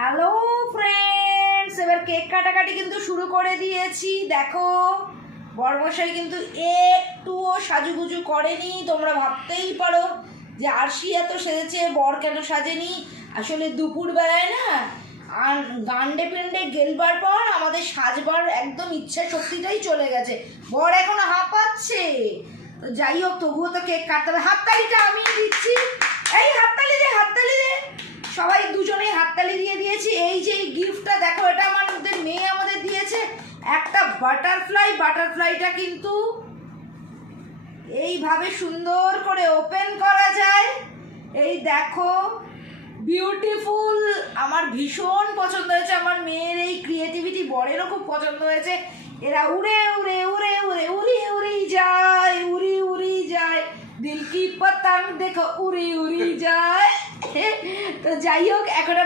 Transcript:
Hello friends, এবার cake কাটাকাটি কিন্তু শুরু করে দিয়েছি। দেখো বরমশাই কিন্তু একটুও সাজুগুজু করেনি। তোমরা ভাবতেই পারো যে আরশি এত সেজেছে, বর কেন সাজেনি। আসলে দুপুরবেলায় না আর গান্ডে পিন্ডে গেলবার পর আমাদের সাজবার একদম ইচ্ছা শক্তিটাই চলে গেছে। বর এখনো হাঁপাচ্ছে। তো যাই হোক, তবুও তো কেক কাটতে হবে। হাততালিটা আমি দিচ্ছি। এই হাততালি দে, হাততালি দে। সবাই দুজনেই হাততালি দিয়ে দিয়েছি। এই যে গিফটটা দেখো, এটা আমাদের মেয়ে আমাদের দিয়েছে একটা বাটারফ্লাইটা কিন্তু এইভাবে সুন্দর করে ওপেন করা যায়। এই দেখো, বিউটিফুল। আমার ভীষণ পছন্দ হয়েছে। আমার মেয়ের এই ক্রিয়েটিভিটি বরেরও খুব পছন্দ হয়েছে। এরা উড়ে উড়ে উড়ে উড়ে উড়ি উড়ি যায়, উড়ি উড়ি যায়। দিল কি পতঙ্গ দেখো উড়ি উড়ি যায়। তো যাই হোক, এখন